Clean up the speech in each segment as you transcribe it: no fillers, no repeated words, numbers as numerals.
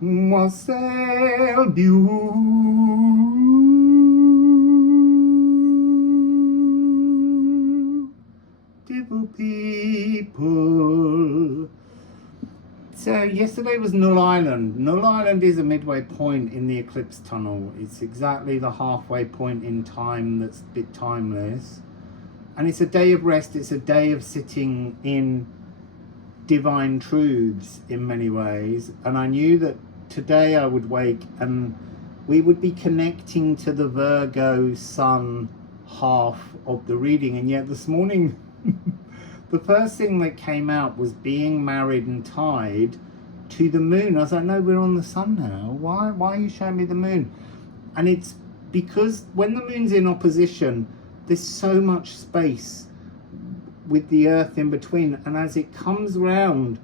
Wassail, beautiful people. So yesterday was Null Island. Null Island is a midway point in the Eclipse tunnel. It's exactly the halfway point in time that's a bit timeless. And it's a day of rest. It's a day of sitting in divine truths in many ways. And I knew that today I would wake and we would be connecting to the Virgo sun half of the reading. And yet this morning, the first thing that came out was being married and tied to the moon. I was like, no, we're on the sun now. Why are you showing me the moon? And it's because when the moon's in opposition, there's so much space with the earth in between. And as it comes round,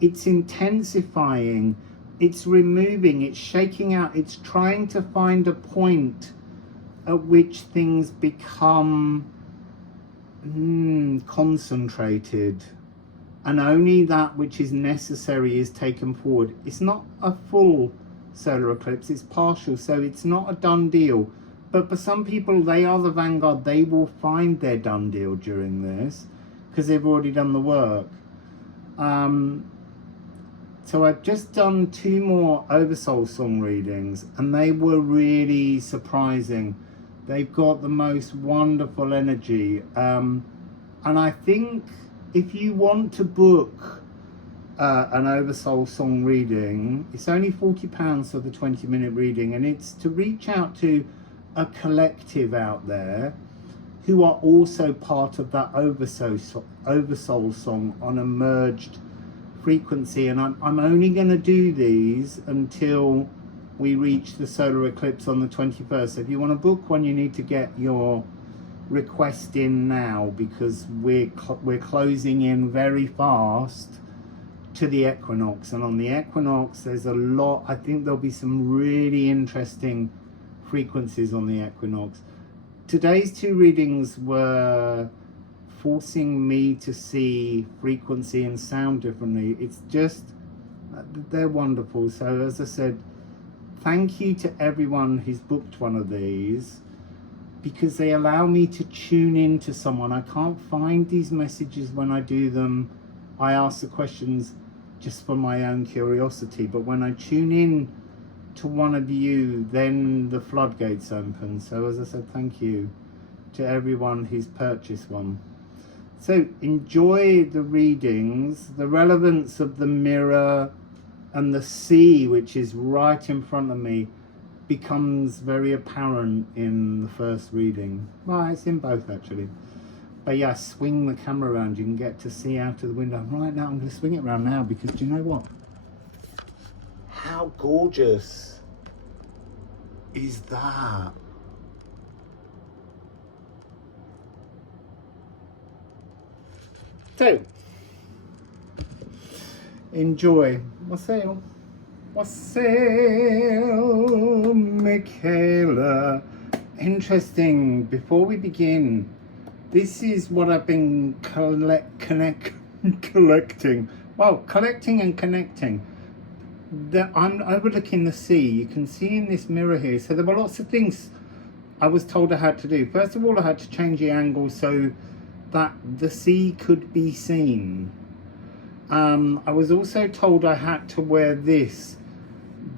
it's intensifying, it's removing, it's shaking out, it's trying to find a point at which things become concentrated, and only that which is necessary is taken forward. It's not a full solar eclipse, it's partial, so it's not a done deal. But for some people, they are the vanguard. They will find their done deal during this because they've already done the work. So I've just done 2 more Oversoul Song readings, and they were really surprising. They've got the most wonderful energy. And I think if you want to book an Oversoul Song reading, it's only £40 for the 20-minute reading, and it's to reach out to a collective out there who are also part of that Oversoul Song on a merged frequency. And I'm only going to do these until we reach the solar eclipse on the 21st. So if you want to book one, you need to get your request in now, because we're closing in very fast to the equinox. And on the equinox, there's a lot. I think there'll be some really interesting frequencies on the equinox. Today's 2 readings were forcing me to see frequency and sound differently. It's just, they're wonderful. So as I said, thank you to everyone who's booked one of these, because they allow me to tune in to someone. I can't find these messages when I do them. I ask the questions just for my own curiosity, but when I tune in to one of you, then the floodgates open. So as I said, thank you to everyone who's purchased one. So enjoy the readings. The relevance of the mirror and the sea, which is right in front of me, becomes very apparent in the first reading. Well, it's in both actually. But yeah, swing the camera around, you can get to see out of the window. Right now, I'm going to swing it around now, because do you know what? How gorgeous is that? So, enjoy. Wassail. Wassail, Michaela. Interesting. Before we begin, this is what I've been collecting. Well, collecting and connecting. I'm overlooking the sea. You can see in this mirror here. So there were lots of things I was told I had to do. First of all, I had to change the angle so that the sea could be seen. I was also told I had to wear this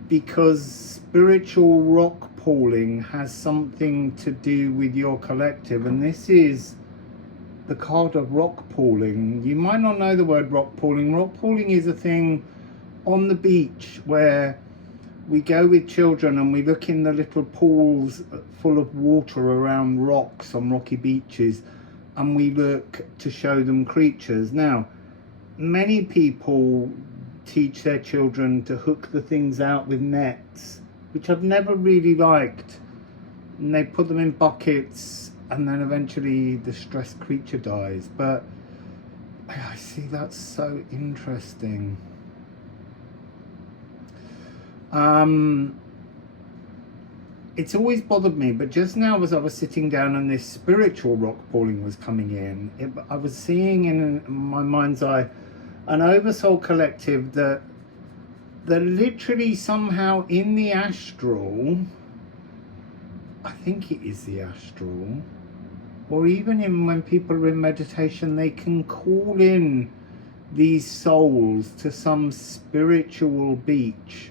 because spiritual rock pooling has something to do with your collective, and this is the card of rock pooling. You might not know the word rock pooling. Rock pooling is a thing on the beach where we go with children and we look in the little pools full of water around rocks on rocky beaches, and we look to show them creatures. Now, many people teach their children to hook the things out with nets, which I've never really liked. And they put them in buckets, and then eventually the stressed creature dies. But I see, that's so interesting. It's always bothered me, but just now as I was sitting down and this spiritual rock pooling was coming in, I was seeing in my mind's eye an Oversoul collective that that literally somehow in the astral, I think it is the astral, or even in when people are in meditation, they can call in these souls to some spiritual beach,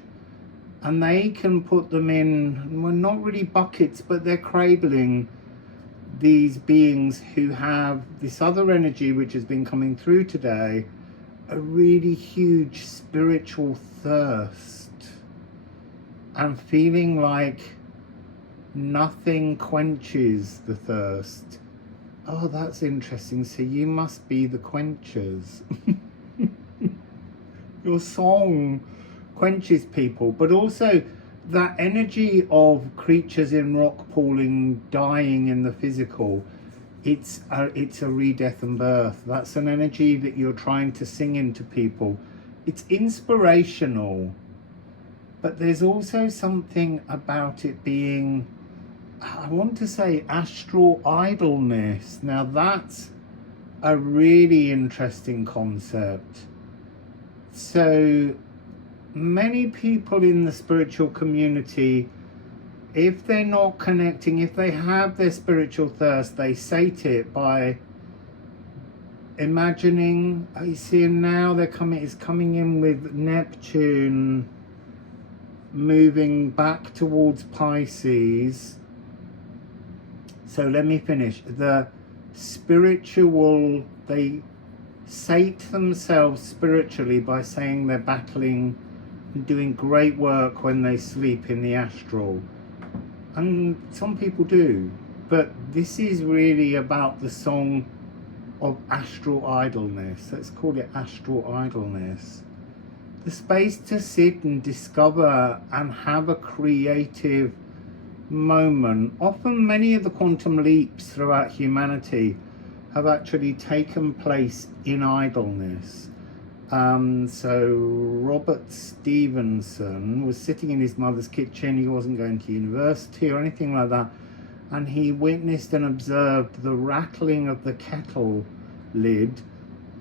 and they can put them in, well, not really buckets, but they're cradling these beings who have this other energy which has been coming through today, a really huge spiritual thirst, and feeling like nothing quenches the thirst. Oh, that's interesting. So you must be the quenchers. Your song quenches people, but also that energy of creatures in rock pooling, dying in the physical. It's a re-death and birth. That's an energy that you're trying to sing into people. It's inspirational, but there's also something about it being, I want to say, astral idleness. Now that's a really interesting concept. So many people in the spiritual community, if they're not connecting, if they have their spiritual thirst, they sate it by imagining. You see now it's coming in with Neptune moving back towards Pisces. So let me finish. The spiritual, they sate themselves spiritually by saying they're battling and doing great work when they sleep in the astral. And some people do. But this is really about the song of astral idleness. Let's call it astral idleness. The space to sit and discover and have a creative moment. Often many of the quantum leaps throughout humanity have actually taken place in idleness. So Robert Stevenson was sitting in his mother's kitchen. He wasn't going to university or anything like that, and he witnessed and observed the rattling of the kettle lid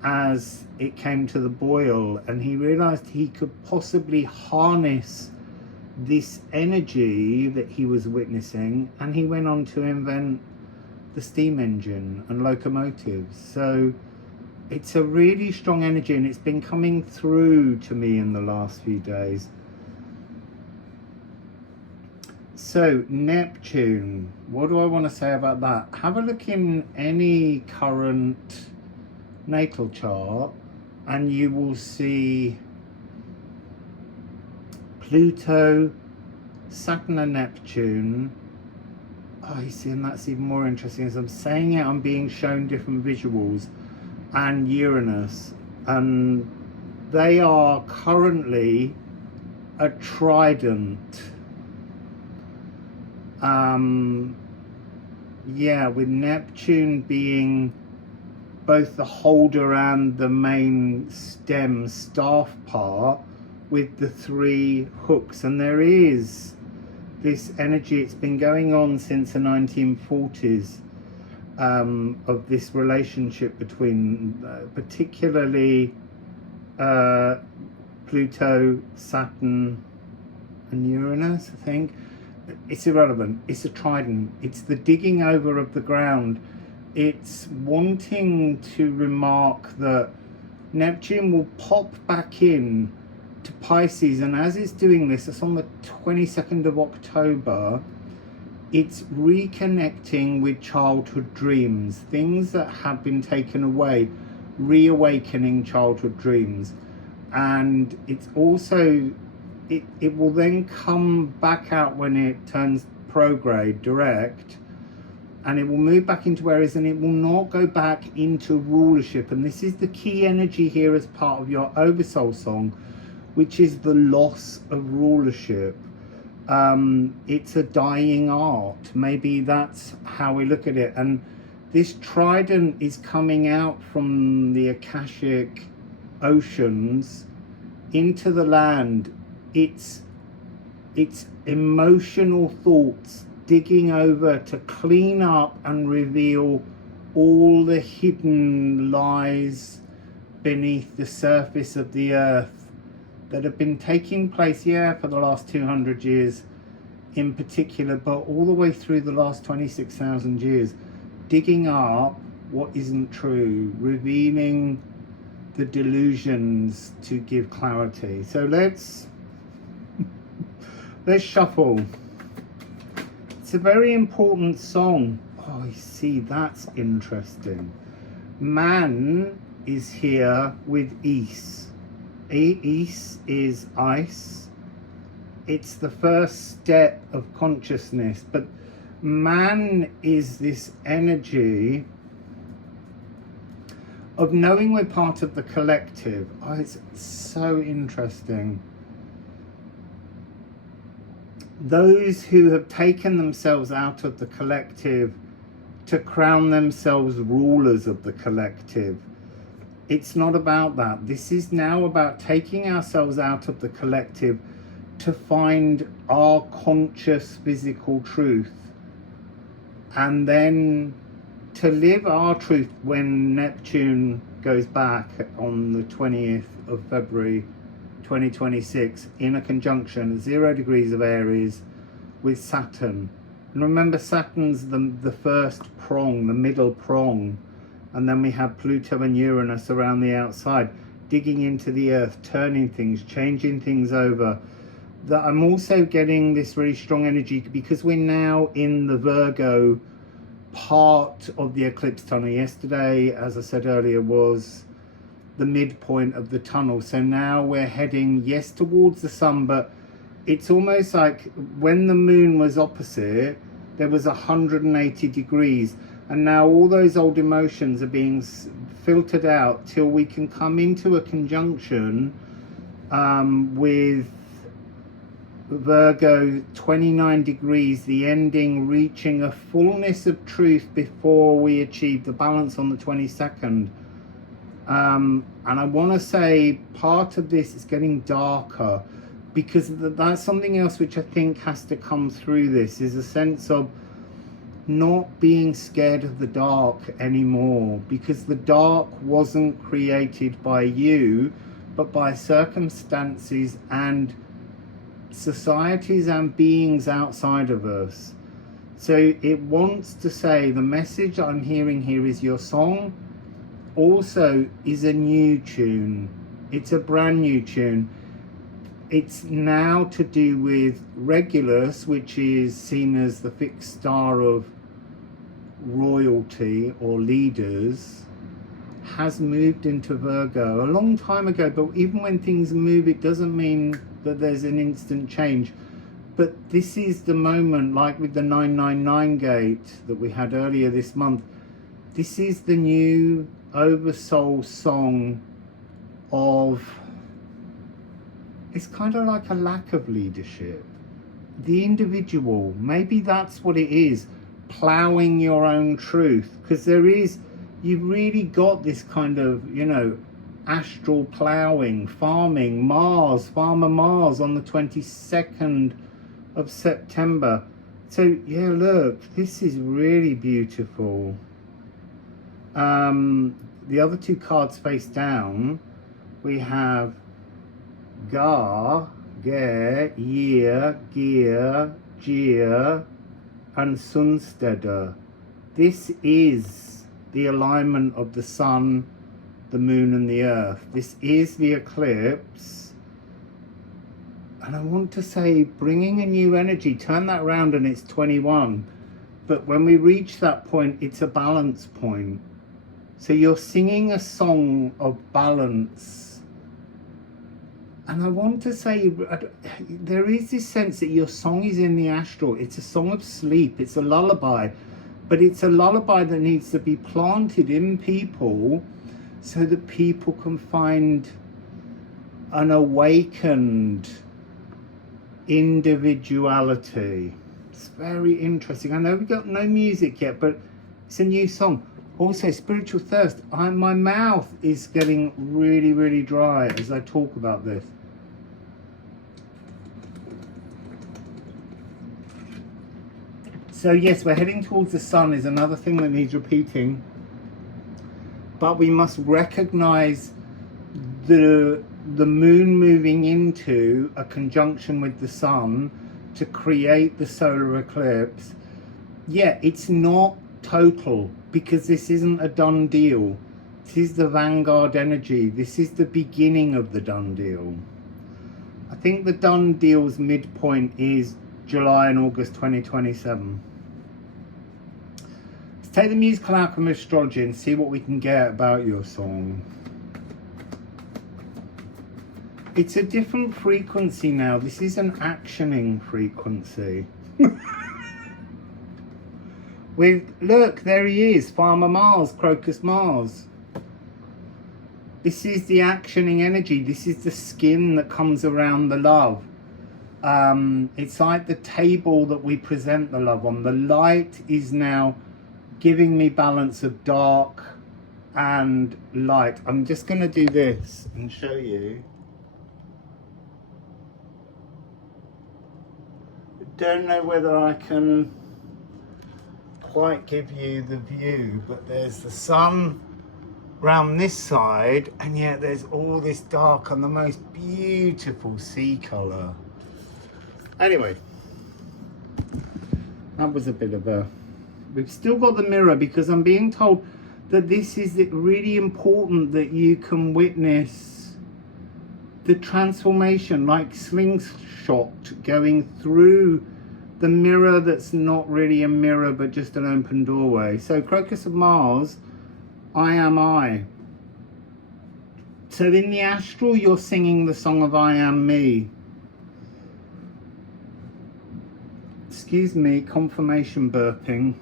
as it came to the boil, and he realized he could possibly harness this energy that he was witnessing, and he went on to invent the steam engine and locomotives. So it's a really strong energy, and it's been coming through to me in the last few days. So Neptune, what do I want to say about that? Have a look in any current natal chart and you will see Pluto, Saturn and Neptune. Oh, you see, and that's even more interesting. As I'm saying it, I'm being shown different visuals, and Uranus, and they are currently a trident. Yeah, with Neptune being both the holder and the main stem staff part with the three hooks, and there is this energy. It's been going on since the 1940s. Of this relationship between particularly Pluto, Saturn and Uranus, I think. It's irrelevant. It's a trident. It's the digging over of the ground. It's wanting to remark that Neptune will pop back in to Pisces, and as it's doing this, it's on the 22nd of October, it's reconnecting with childhood dreams, things that have been taken away, reawakening childhood dreams. And it's also, it will then come back out when it turns prograde, direct, and it will move back into Aries, and it will not go back into rulership. And this is the key energy here as part of your Oversoul song, which is the loss of rulership. It's a dying art. Maybe that's how we look at it. And this trident is coming out from the Akashic oceans into the land. It's emotional thoughts digging over to clean up and reveal all the hidden lies beneath the surface of the earth that have been taking place, for the last 200 years in particular, but all the way through the last 26,000 years, digging up what isn't true, revealing the delusions to give clarity. So let's shuffle. It's a very important song. Oh, I see, that's interesting. Man is here with Is. Is is ice. It's the first step of consciousness, but man is this energy of knowing we're part of the collective. Oh, it's so interesting. Those who have taken themselves out of the collective to crown themselves rulers of the collective. It's not about that. This is now about taking ourselves out of the collective to find our conscious physical truth, and then to live our truth when Neptune goes back on the 20th of February 2026 in a conjunction 0 degrees of Aries with Saturn. And remember, Saturn's the first prong, the middle prong, and then we have Pluto and Uranus around the outside, digging into the earth, turning things, changing things over. That I'm also getting this very strong energy because we're now in the Virgo part of the eclipse tunnel. Yesterday, as I said earlier, was the midpoint of the tunnel. So now we're heading, yes, towards the sun, but it's almost like when the moon was opposite, there was 180 degrees. And now all those old emotions are being filtered out till we can come into a conjunction with Virgo 29 degrees, the ending, reaching a fullness of truth before we achieve the balance on the 22nd. And I want to say part of this is getting darker, because that's something else which I think has to come through this, is a sense of not being scared of the dark anymore, because the dark wasn't created by you, but by circumstances and societies and beings outside of us. So it wants to say, the message I'm hearing here is your song also is a new tune. It's a brand new tune. It's now to do with Regulus, which is seen as the fixed star of royalty or leaders, has moved into Virgo a long time ago. But even when things move, it doesn't mean that there's an instant change. But this is the moment, like with the 999 gate that we had earlier this month. This is the new Oversoul song of, it's kind of like a lack of leadership. The individual, maybe that's what it is, ploughing your own truth. Because there is, you've really got this kind of, astral ploughing, farming, Farmer Mars on the 22nd of September. So yeah, look, this is really beautiful. The other two cards face down, we have Gar, Ger, Year, Gear, Gear, and Sunsteder. This is the alignment of the sun, the moon, and the earth. This is the eclipse. And I want to say, bringing a new energy, turn that around and it's 21. But when we reach that point, it's a balance point. So you're singing a song of balance. And I want to say, there is this sense that your song is in the astral. It's a song of sleep. It's a lullaby. But it's a lullaby that needs to be planted in people so that people can find an awakened individuality. It's very interesting. I know we've got no music yet, but it's a new song. Also, spiritual thirst. My mouth is getting really, really dry as I talk about this. So yes, we're heading towards the sun is another thing that needs repeating. But we must recognize the the moon moving into a conjunction with the sun to create the solar eclipse. Yeah, it's not total, because this isn't a done deal. This is the vanguard energy. This is the beginning of the done deal. I think the done deal's midpoint is July and August 2027. Let's take the musical alchemy of astrology and see what we can get about your song. It's a different frequency now. This is an actioning frequency. Look, there he is, Farmer Mars, Crocus Mars. This is the actioning energy. This is the skin that comes around the love. It's like the table that we present the love on. The light is now giving me balance of dark and light. I'm just going to do this and show you. I don't know whether I can quite give you the view, but there's the sun round this side, and yet there's all this dark and the most beautiful sea colour. Anyway, that was a bit of a... We've still got the mirror, because I'm being told that this is really important, that you can witness the transformation, like slingshot going through the mirror that's not really a mirror but just an open doorway. So Crocus of Mars, I am I. So in the astral, you're singing the song of I am me. Excuse me, confirmation burping.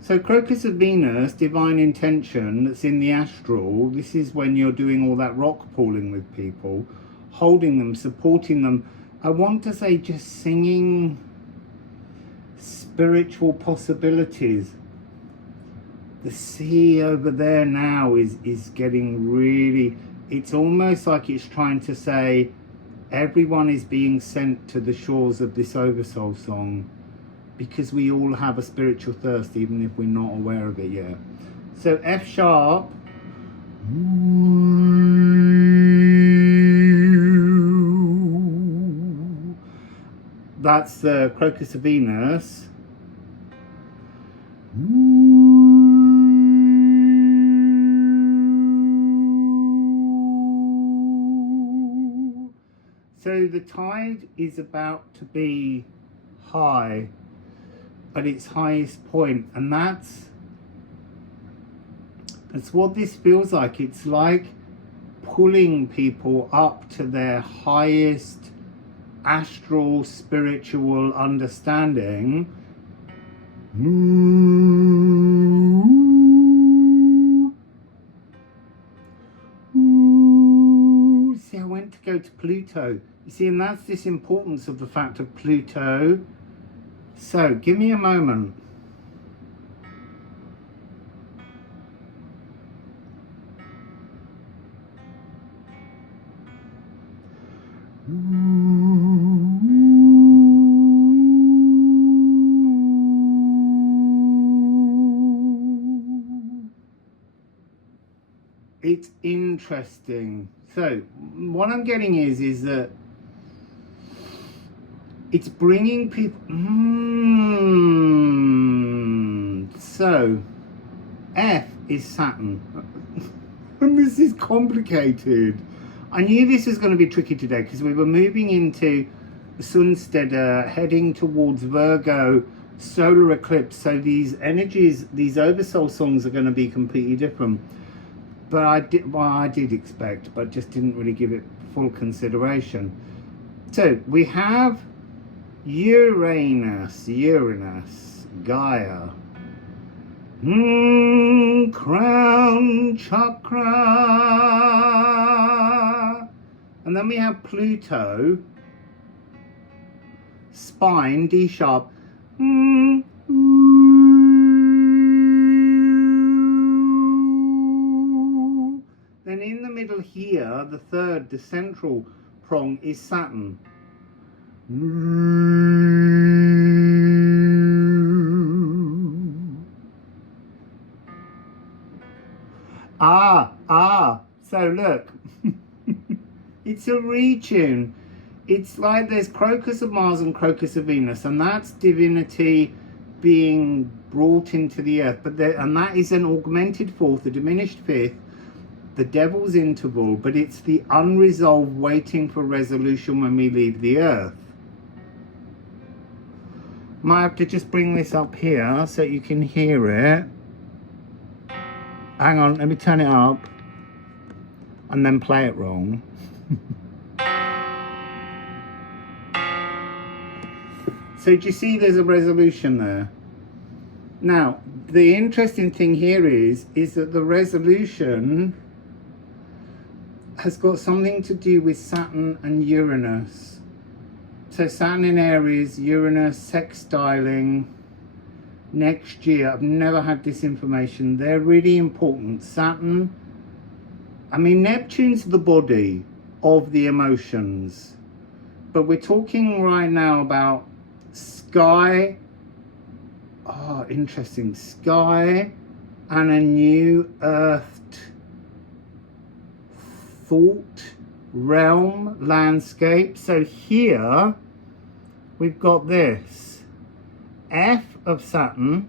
So Crocus of Venus, divine intention, that's in the astral. This is when you're doing all that rock pooling with people, holding them, supporting them. I want to say just singing spiritual possibilities. The sea over there now is getting really, it's almost like it's trying to say everyone is being sent to the shores of this Oversoul song, because we all have a spiritual thirst, even if we're not aware of it yet. So F sharp. That's the Crocus of Venus. So the tide is about to be high, at its highest point, and that's what this feels like. It's like pulling people up to their highest astral spiritual understanding. See, I went to go to Pluto. You see, and that's this importance of the fact of Pluto. So, give me a moment. It's interesting. So what I'm getting is that it's bringing people. So F is Saturn. And this is complicated. I knew this was going to be tricky today, because we were moving into Sunsteader, heading towards Virgo, solar eclipse. So these energies, these Oversoul songs are going to be completely different. But I did expect, but just didn't really give it full consideration. So we have Uranus, Gaia, crown chakra, and then we have Pluto, spine, D sharp, then in the middle here, the third, the central prong, is Saturn. So So look, it's a retune. It's like there's Crocus of Mars and Crocus of Venus, and that's divinity being brought into the earth. But and that is an augmented fourth, a diminished fifth, the devil's interval, but it's the unresolved waiting for resolution when we leave the earth. Might have to just bring this up here so you can hear it. Hang on, let me turn it up and then play it wrong. So do you see there's a resolution there? Now, the interesting thing here is that the resolution has got something to do with Saturn and Uranus. So Saturn in Aries, Uranus sextiling next year. I've never had this information. They're really important. Saturn, I mean, Neptune's the body of the emotions. But we're talking right now about sky. Oh, interesting. Sky and a new earthed thought, realm, landscape. So here we've got this F of Saturn,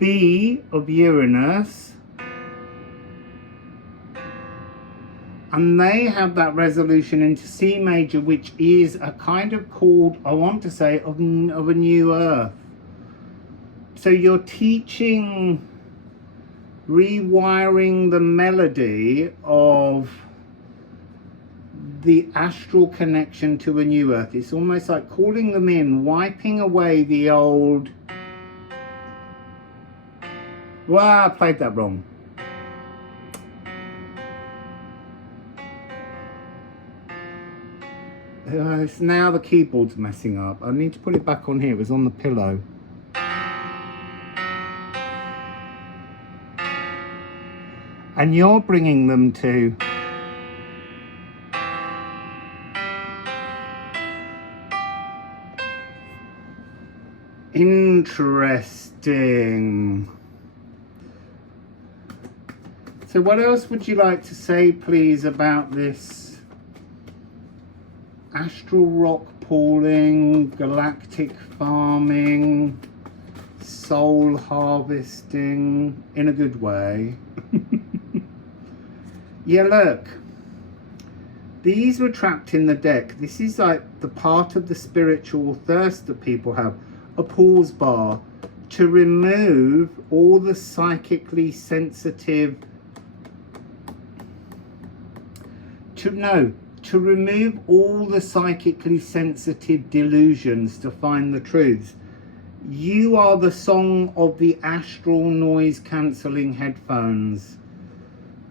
B of Uranus, and they have that resolution into C major, which is a kind of called, I want to say, of a new earth. So you're teaching, rewiring the melody of the astral connection to a new earth. It's almost like calling them in, wiping away the old. Well, I played that wrong. It's now the keyboard's messing up. I need to put it back on here. It was on the pillow. And you're bringing them to interesting. So what else would you like to say, please, about this astral rock pooling, galactic farming, soul harvesting in a good way? Yeah, look, these were trapped in the deck. This is like the part of the spiritual thirst that people have, a pause bar to remove all the psychically sensitive, to remove all the psychically sensitive delusions to find the truths. You are the song of the astral noise cancelling headphones.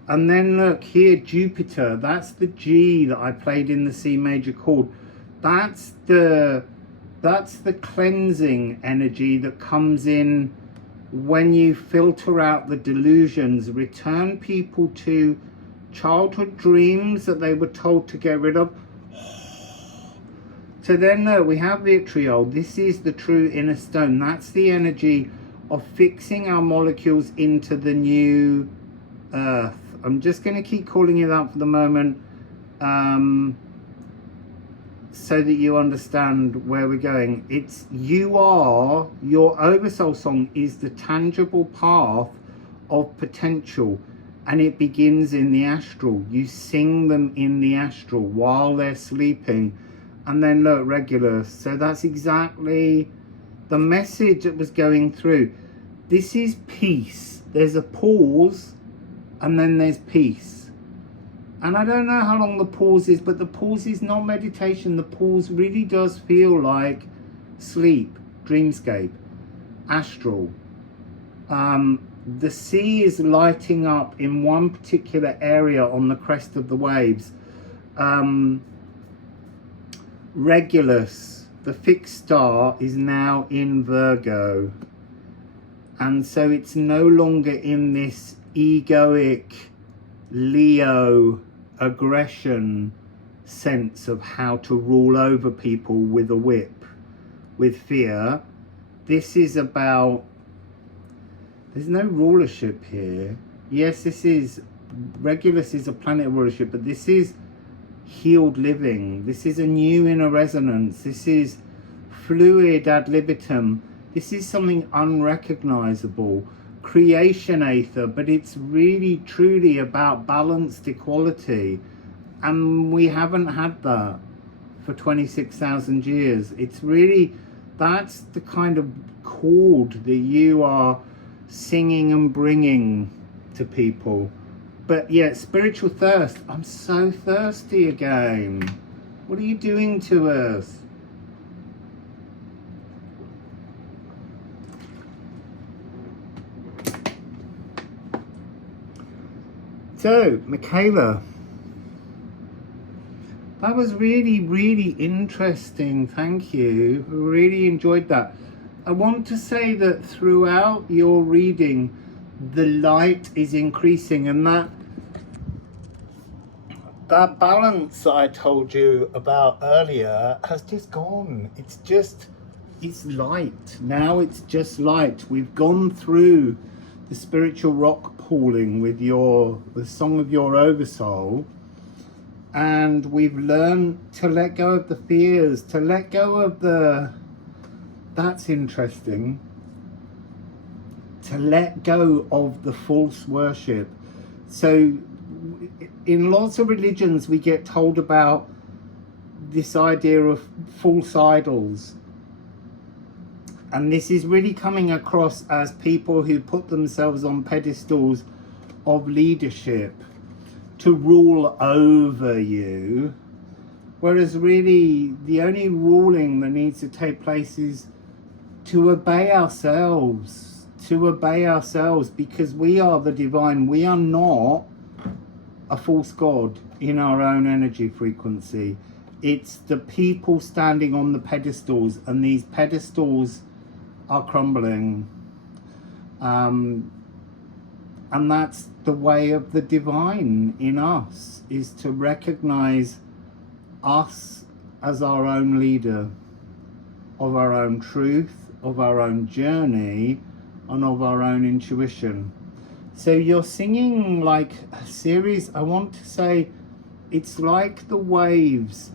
And then look here, Jupiter, that's the G that I played in the C major chord. That's the cleansing energy that comes in when you filter out the delusions, return people to childhood dreams that they were told to get rid of. So then look, we have vitriol. This is the true inner stone. That's the energy of fixing our molecules into the new earth. I'm just going to keep calling it out for the moment, so that you understand where we're going. It's your Oversoul song is the tangible path of potential, and it begins in the astral. You sing them in the astral while they're sleeping. And then look, Regulus. So that's exactly the message that was going through. This is peace. There's a pause and then there's peace. And I don't know how long the pause is, but the pause is not meditation. The pause really does feel like sleep, dreamscape, astral. The sea is lighting up in one particular area on the crest of the waves. Regulus, the fixed star, is now in Virgo. And so it's no longer in this egoic Leo aggression sense of how to rule over people with a whip, with fear. This is about There's no rulership here. Yes, this is, Regulus is a planet rulership, but this is healed living. This is a new inner resonance. This is fluid ad libitum. This is something unrecognizable. Creation Aether, but it's really truly about balanced equality. And we haven't had that for 26,000 years. It's really, that's the kind of chord that you are singing and bringing to people. But yeah, spiritual thirst. I'm so thirsty again. What are you doing to us? So, Michaela, that was really, really interesting. Thank you. Really enjoyed that. I want to say that throughout your reading, the light is increasing, and that balance that I told you about earlier has just gone. It's light. Now it's just light. We've gone through the spiritual rock pooling with the song of your Oversoul, and we've learned to let go of the fears, to let go of that's interesting, to let go of the false worship. So in lots of religions we get told about this idea of false idols, and this is really coming across as people who put themselves on pedestals of leadership to rule over you, whereas really the only ruling that needs to take place is to obey ourselves, because we are the divine. We are not a false god in our own energy frequency. It's the people standing on the pedestals, and these pedestals are crumbling, and that's the way of the divine in us, is to recognize us as our own leader of our own truth, of our own journey, and of our own intuition. So you're singing like a series, I want to say, it's like the waves.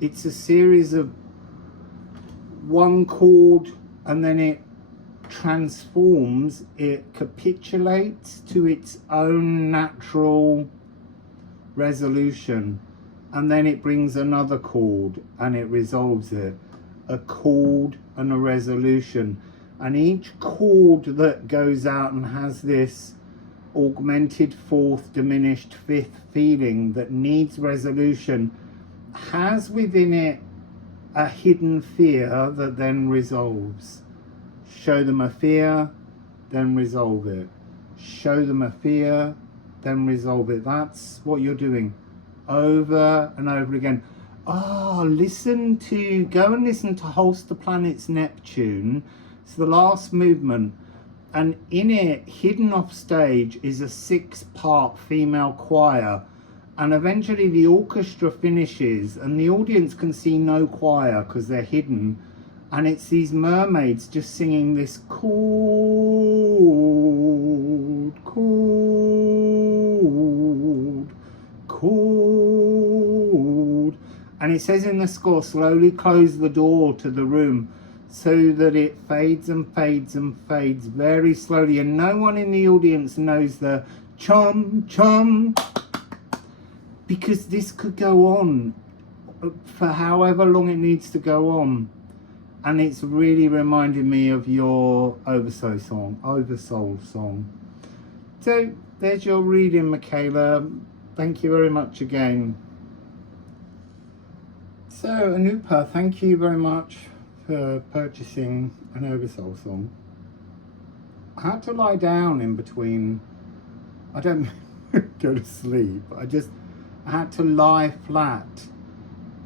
It's a series of one chord, and then it transforms, it capitulates to its own natural resolution, and then it brings another chord and it resolves it. A chord and a resolution, and each chord that goes out and has this augmented fourth, diminished fifth feeling that needs resolution has within it a hidden fear that then resolves. Show them a fear, then resolve it. Show them a fear, then resolve it. That's what you're doing over and over again. Go and listen to Holst the Planet's Neptune. It's the last movement, and in it, hidden off stage, is a 6-part female choir, and eventually the orchestra finishes and the audience can see no choir because they're hidden, and it's these mermaids just singing this chord, and it says in the score, slowly close the door to the room so that it fades and fades and fades very slowly, and no one in the audience knows the chum chum, because this could go on for however long it needs to go on. And it's really reminded me of your Oversoul song. So there's your reading, Michaela. Thank you very much again. So Anupa, thank you very much for purchasing an Oversoul song. I had to lie down in between. I don't go to sleep. I had to lie flat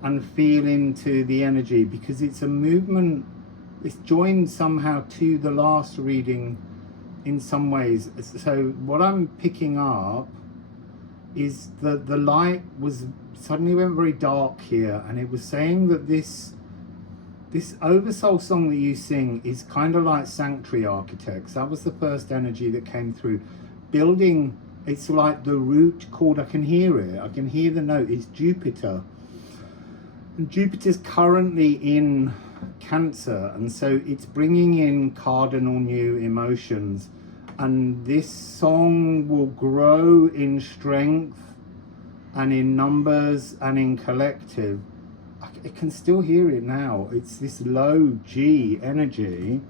and feel into the energy, because it's a movement. It's joined somehow to the last reading in some ways. So what I'm picking up is that the light was suddenly went very dark here, and it was saying that this This Oversoul song that you sing is kind of like Sanctuary Architects. That was the first energy that came through. Building, it's like the root chord. I can hear it. I can hear the note. It's Jupiter. And Jupiter's currently in Cancer, and so it's bringing in cardinal new emotions. And this song will grow in strength and in numbers and in collective. I can still hear it now. It's this low G energy.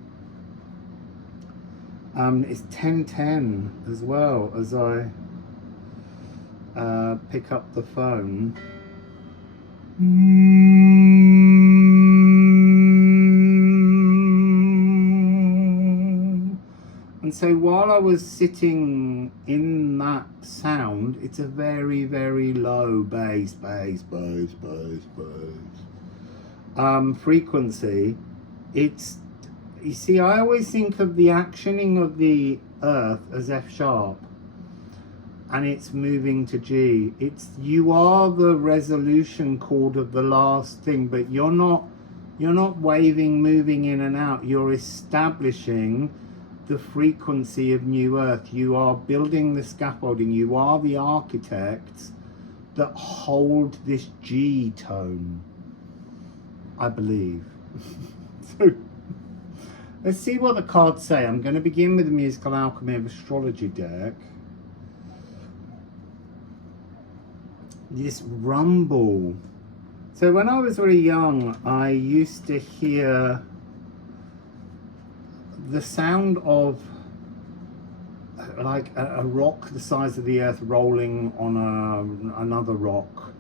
It's 10:10 as well as I pick up the phone. And so while I was sitting in that sound, it's a very, very low bass frequency. It's, you see, I always think of the actioning of the earth as F sharp, and it's moving to G. It's, you are the resolution chord of the last thing, but you're not waving, moving in and out. You're establishing the frequency of new earth. You are building the scaffolding. You are the architects that hold this G tone, I believe. So let's see what the cards say. I'm going to begin with the musical Alchemy of Astrology deck. This rumble. So when I was very young, I used to hear the sound of like a rock the size of the earth rolling on another rock,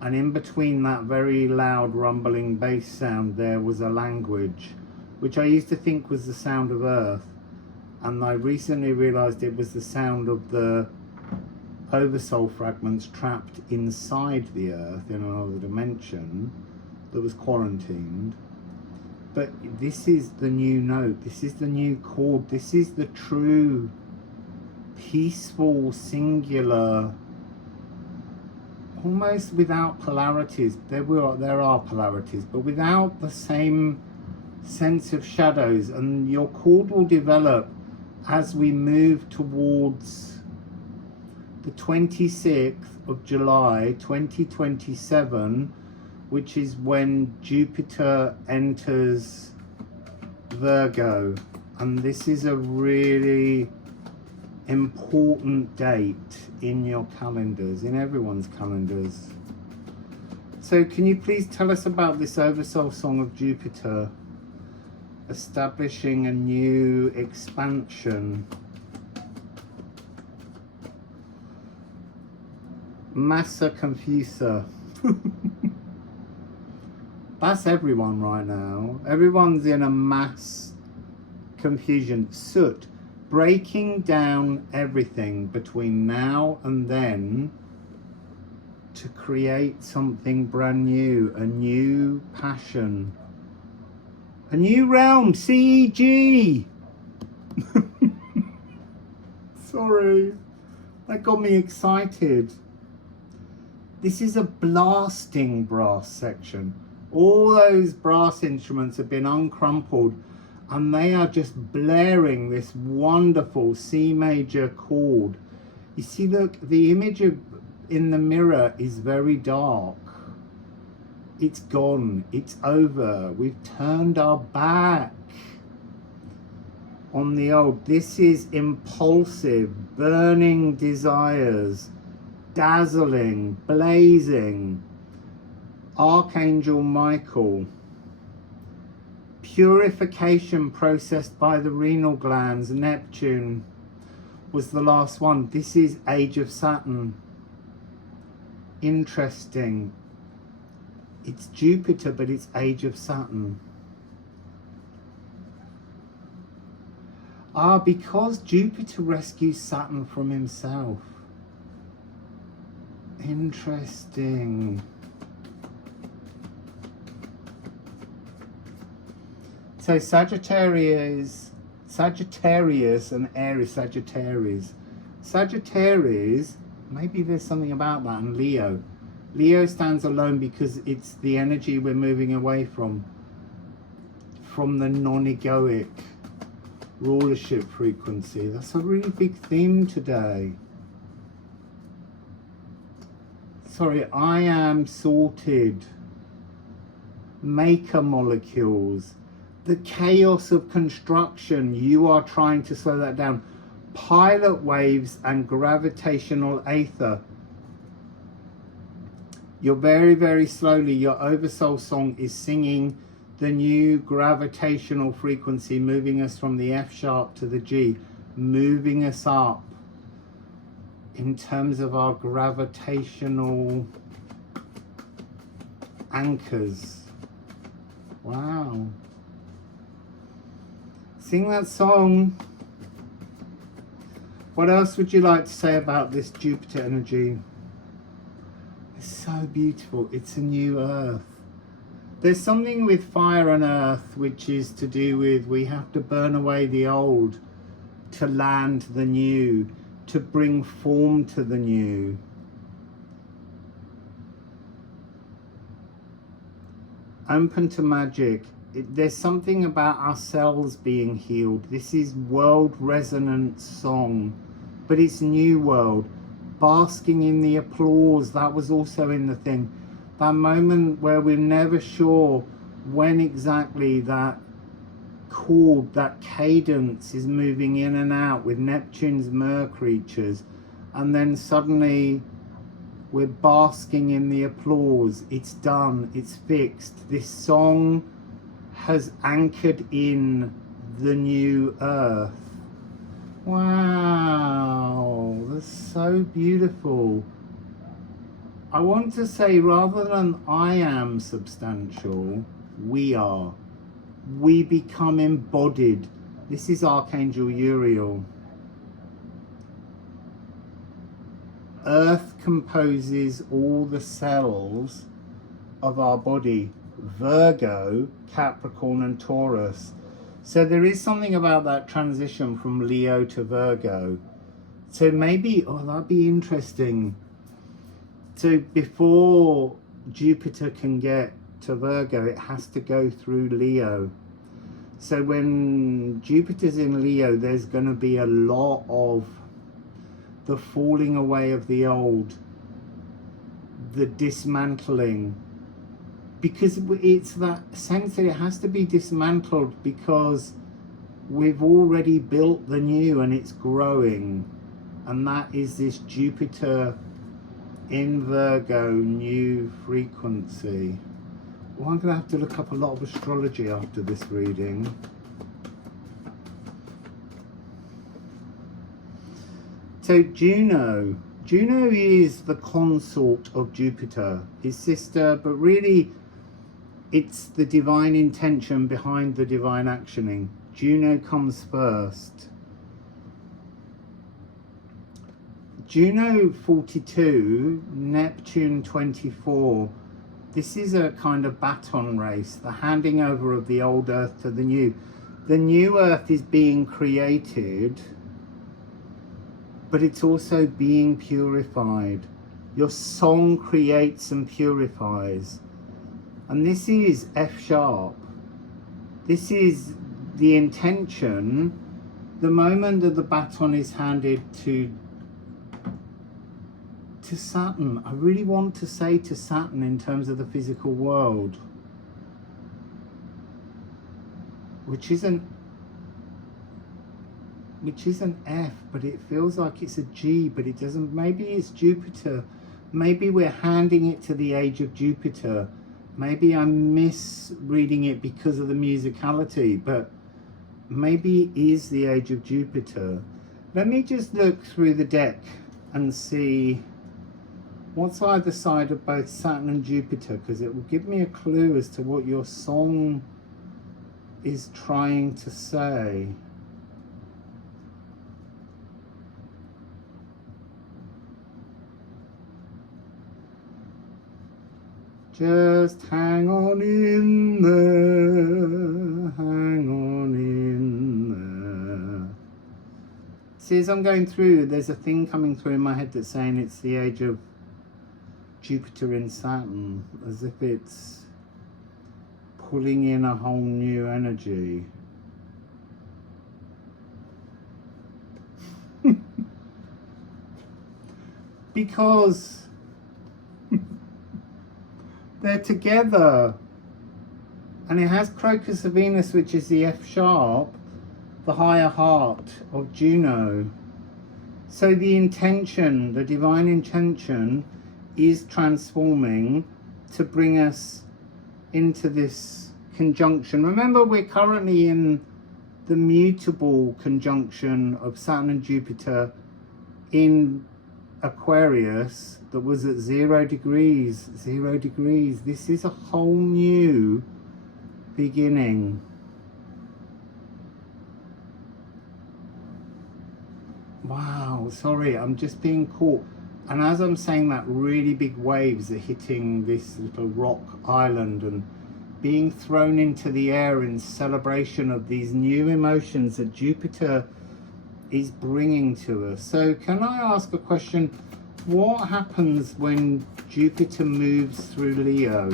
and in between that very loud rumbling bass sound there was a language which I used to think was the sound of earth, and I recently realized it was the sound of the oversoul fragments trapped inside the earth in another dimension that was quarantined. But this is the new note, this is the new chord, this is the true, peaceful, singular, almost without polarities. There are polarities, but without the same sense of shadows. And your chord will develop as we move towards the 26th of July 2027, which is when Jupiter enters Virgo. And this is a really important date in your calendars, in everyone's calendars. So can you please tell us about this Oversoul Song of Jupiter establishing a new expansion? Massa Confusa. That's everyone right now. Everyone's in a mass confusion. Soot. Breaking down everything between now and then to create something brand new. A new passion. A new realm. CEG. Sorry. That got me excited. This is a blasting brass section. All those brass instruments have been uncrumpled and they are just blaring this wonderful C major chord. You see, look, the image in the mirror is very dark. It's gone, it's over. We've turned our back on the old. This is impulsive, burning desires, dazzling, blazing. Archangel Michael. Purification processed by the renal glands. Neptune was the last one. This is Age of Saturn. Interesting. It's Jupiter, but it's Age of Saturn. Because Jupiter rescues Saturn from himself. Interesting. So Sagittarius and Aries, Sagittarius, maybe there's something about that, and Leo stands alone because it's the energy we're moving away from. from the non-egoic rulership frequency. That's a really big theme today. Sorry, I am sorted. Maker molecules. The chaos of construction, you are trying to slow that down. Pilot waves and gravitational aether. You're very, very slowly, your Oversoul song is singing the new gravitational frequency, moving us from the F sharp to the G, moving us up in terms of our gravitational anchors. Wow. Sing that song. What else would you like to say about this Jupiter energy? It's so beautiful. It's a new earth. There's something with fire and earth which is to do with we have to burn away the old to land the new, to bring form to the new. Open to magic. There's something about ourselves being healed. This is world resonance song, but it's new world. Basking in the applause, that was also in the thing. That moment where we're never sure when exactly that chord, that cadence is moving in and out with Neptune's mer creatures, and then suddenly we're basking in the applause. It's done, it's fixed. This song has anchored in the new earth. Wow, that's so beautiful. I want to say, rather than I am substantial, we are. We become embodied. This is Archangel Uriel. Earth composes all the cells of our body. Virgo, Capricorn and Taurus. So there is something about that transition from Leo to Virgo. So maybe, oh, that'd be interesting. So before Jupiter can get to Virgo, it has to go through Leo. So when Jupiter's in Leo, there's going to be a lot of the falling away of the old, the dismantling, because it's that sense that it has to be dismantled because we've already built the new and it's growing. And that is this Jupiter in Virgo new frequency. Well, I'm going to have to look up a lot of astrology after this reading. So Juno is the consort of Jupiter, his sister, but really it's the divine intention behind the divine actioning. Juno comes first. Juno 42, Neptune 24. This is a kind of baton race, the handing over of the old earth to the new. The new earth is being created, but it's also being purified. Your song creates and purifies. And this is F sharp. This is the intention. The moment that the baton is handed to Saturn, I really want to say to Saturn in terms of the physical world, which is an F, but it feels like it's a G, but it doesn't. Maybe it's Jupiter. Maybe we're handing it to the age of Jupiter. Maybe I'm misreading it because of the musicality, but maybe it is the age of Jupiter. Let me just look through the deck and see what's either side of both Saturn and Jupiter, because it will give me a clue as to what your song is trying to say. Just hang on in there, hang on in there. See, as I'm going through, there's a thing coming through in my head that's saying it's the age of Jupiter in Saturn, as if it's pulling in a whole new energy. Because they're together, and it has Crocus of Venus, which is the F sharp, the higher heart of Juno. So the intention, the divine intention, is transforming to bring us into this conjunction. Remember, we're currently in the mutable conjunction of Saturn and Jupiter in Aquarius that was at 0 degrees. 0 degrees. This is a whole new beginning. Wow, sorry, I'm just being caught. And as I'm saying that, really big waves are hitting this little rock island and being thrown into the air in celebration of these new emotions that Jupiter is bringing to us. So can I ask a question? What happens when Jupiter moves through Leo?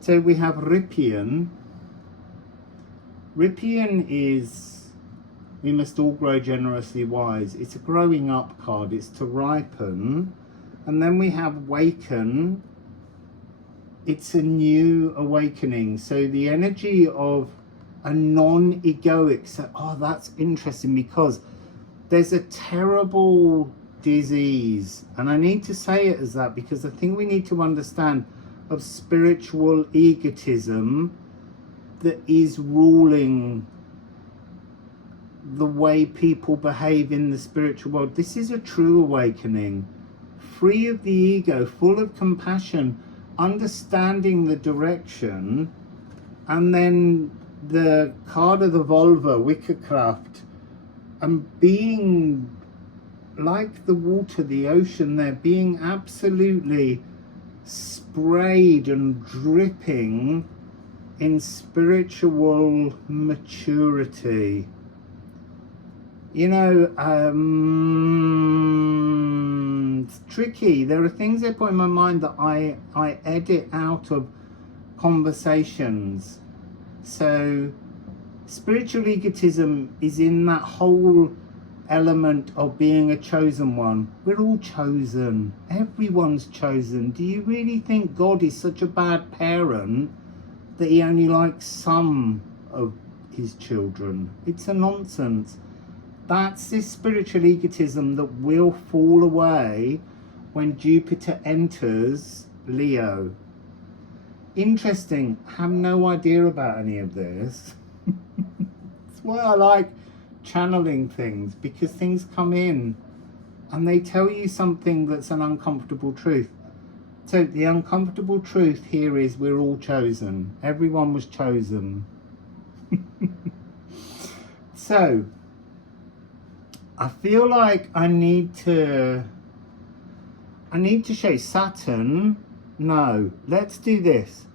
So we have Rippian. Rippian is, we must all grow generously wise. It's a growing up card. It's to ripen. And then we have Waken. It's a new awakening. So the energy of a non-egoic. So, oh, that's interesting, because there's a terrible disease, and I need to say it as that because I think we need to understand, of spiritual egotism that is ruling the way people behave in the spiritual world. This is a true awakening, free of the ego, full of compassion, understanding the direction. And then the card of the Volva, Wickercraft, and being like the water, the ocean, they're being absolutely sprayed and dripping in spiritual maturity. You know, it's tricky. There are things that put in my mind that I edit out of conversations. So spiritual egotism is in that whole element of being a chosen one. We're all chosen. Everyone's chosen. Do you really think God is such a bad parent that he only likes some of his children? It's a nonsense. That's this spiritual egotism that will fall away when Jupiter enters Leo. Interesting. I have no idea about any of this. That's why I like channeling things, because things come in and they tell you something that's an uncomfortable truth. So the uncomfortable truth here is we're all chosen. Everyone was chosen. So I feel like I need to show Saturn. No, let's do this.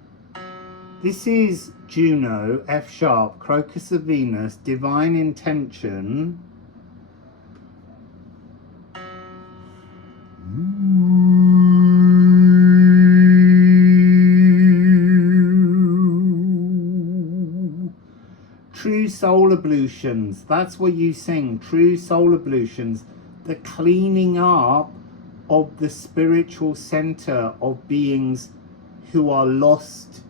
This is Juno, F sharp, Crocus of Venus, Divine Intention. True soul ablutions. That's what you sing. True soul ablutions. The cleaning up of the spiritual center of beings who are lost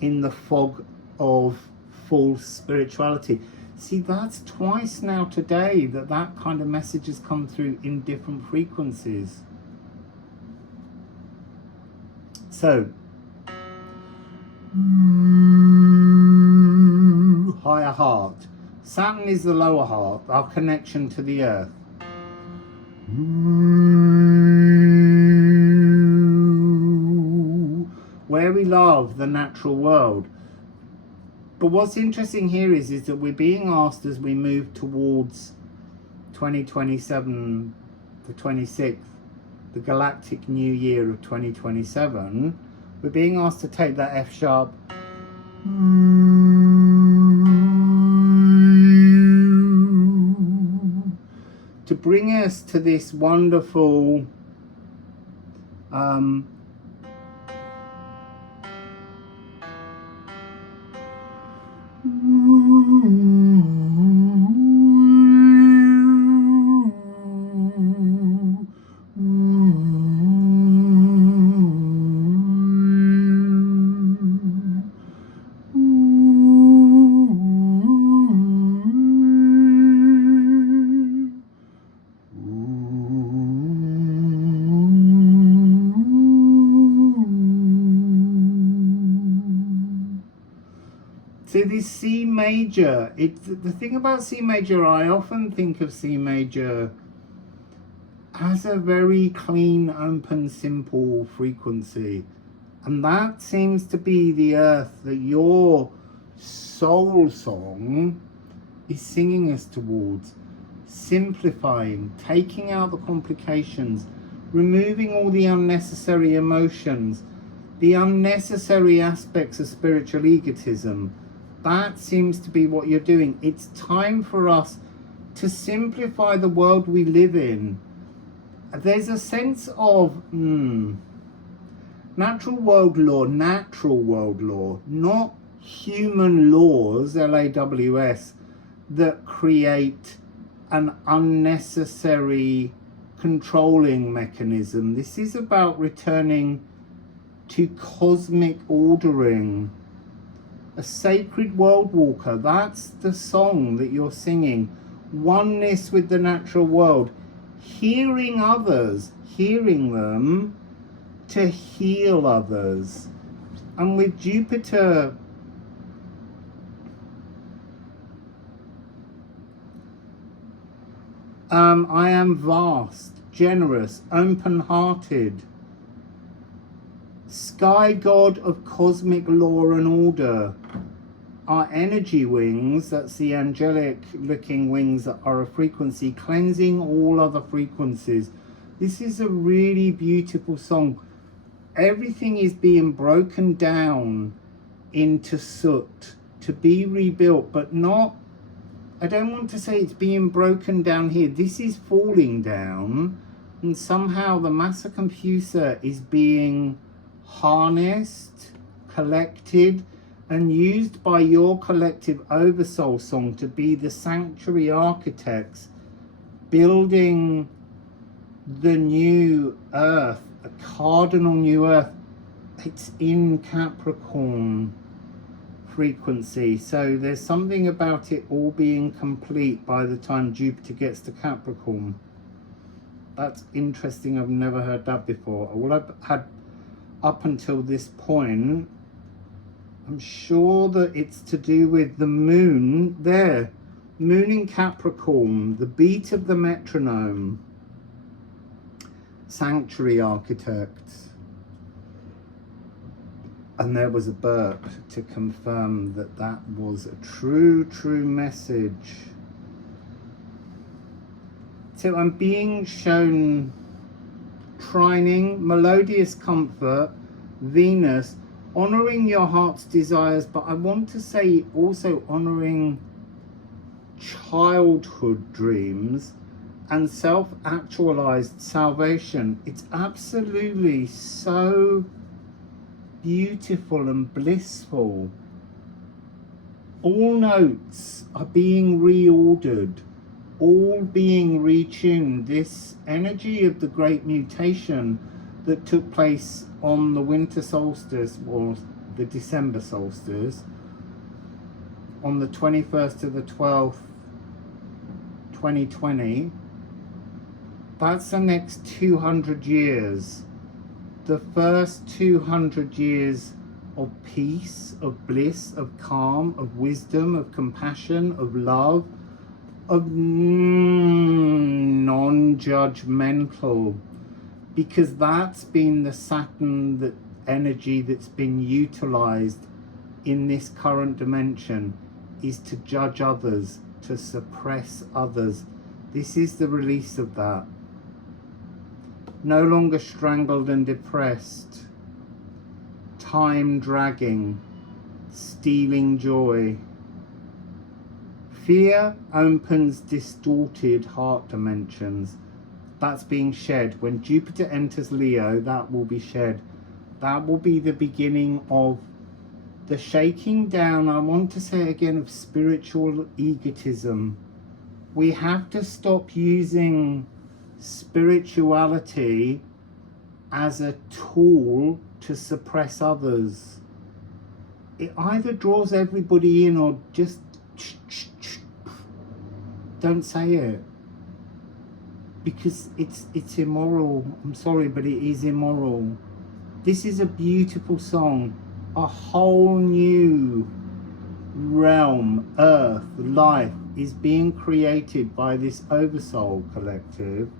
in the fog of false spirituality. See, that's twice now today that kind of message has come through in different frequencies. So, higher heart. Saturn is the lower heart, our connection to the earth. Where we love the natural world. But what's interesting here is that we're being asked, as we move towards 2027, the 26th, the galactic new year of 2027, we're being asked to take that F sharp to bring us to this wonderful Um, So this C major, it's the thing about C major, I often think of C major as a very clean, open, simple frequency. And that seems to be the earth that your soul song is singing us towards. Simplifying, taking out the complications, removing all the unnecessary emotions, the unnecessary aspects of spiritual egotism. That seems to be what you're doing. It's time for us to simplify the world we live in. There's a sense of natural world law, not human laws, LAWS, that create an unnecessary controlling mechanism. This is about returning to cosmic ordering. A sacred world walker, that's the song that you're singing. Oneness with the natural world. Hearing others, hearing them to heal others. And with Jupiter, I am vast, generous, open-hearted, sky god of cosmic law and order. Our energy wings, that's the angelic looking wings that are a frequency, cleansing all other frequencies. This is a really beautiful song. Everything is being broken down into soot to be rebuilt, but not, I don't want to say it's being broken down here. This is falling down, and somehow the massa computer is being harnessed, collected, and used by your collective Oversoul song to be the sanctuary architects building the new earth, a cardinal new earth. It's in Capricorn frequency, so there's something about it all being complete by the time Jupiter gets to Capricorn. That's interesting. I've never heard that before. All I've had up until this point, I'm sure that it's to do with the moon there. Moon in Capricorn, the beat of the metronome. Sanctuary architects. And there was a burp to confirm that that was a true message. So I'm being shown trining, melodious comfort, Venus, honouring your heart's desires, but I want to say also honouring childhood dreams and self-actualized salvation. It's absolutely so beautiful and blissful. All notes are being reordered, all being retuned. This energy of the great mutation that took place on the winter solstice, or the December solstice, on the 21st to the 12th, 2020, that's the next 200 years. The first 200 years of peace, of bliss, of calm, of wisdom, of compassion, of love, of non-judgmental, because that's been the Saturn, that energy that's been utilized in this current dimension, is to judge others, to suppress others. This is the release of that. No longer strangled and depressed, time dragging, stealing joy. Fear opens distorted heart dimensions. That's being shed. When Jupiter enters Leo, that will be shed. That will be the beginning of the shaking down, I want to say again, of spiritual egotism. We have to stop using spirituality as a tool to suppress others. It either draws everybody in or just don't say it. Because it's immoral. I'm sorry, but it is immoral. This is a beautiful song. A whole new realm, earth, life is created by this Oversoul collective.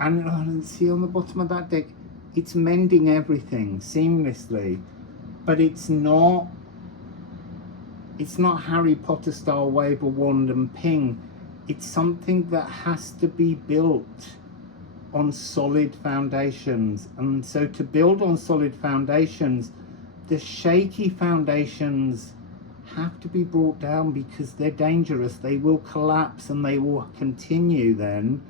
And see on the bottom of that deck, it's mending everything seamlessly. But it's not Harry Potter style wave a wand and ping. It's something that has to be built on solid foundations. And so to build on solid foundations, the shaky foundations have to be brought down because they're dangerous. They will collapse and they will continue then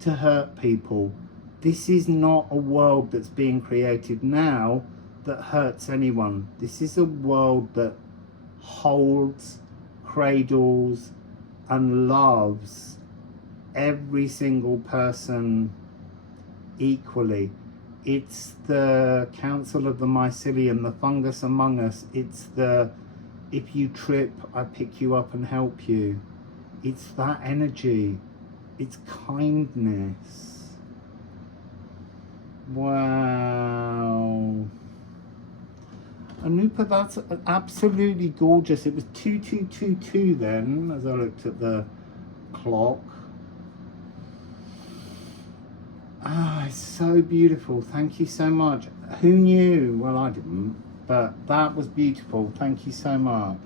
to hurt people. This is not a world that's being created now that hurts anyone. This is a world that holds, cradles, and loves every single person equally. It's the council of the mycelium, the fungus among us. It's the, if you trip, I pick you up and help you. It's that energy. It's kindness. Wow. Anupa, that's absolutely gorgeous. It was 2222 then, as I looked at the clock. Ah, it's so beautiful. Thank you so much. Who knew? Well, I didn't, but that was beautiful. Thank you so much.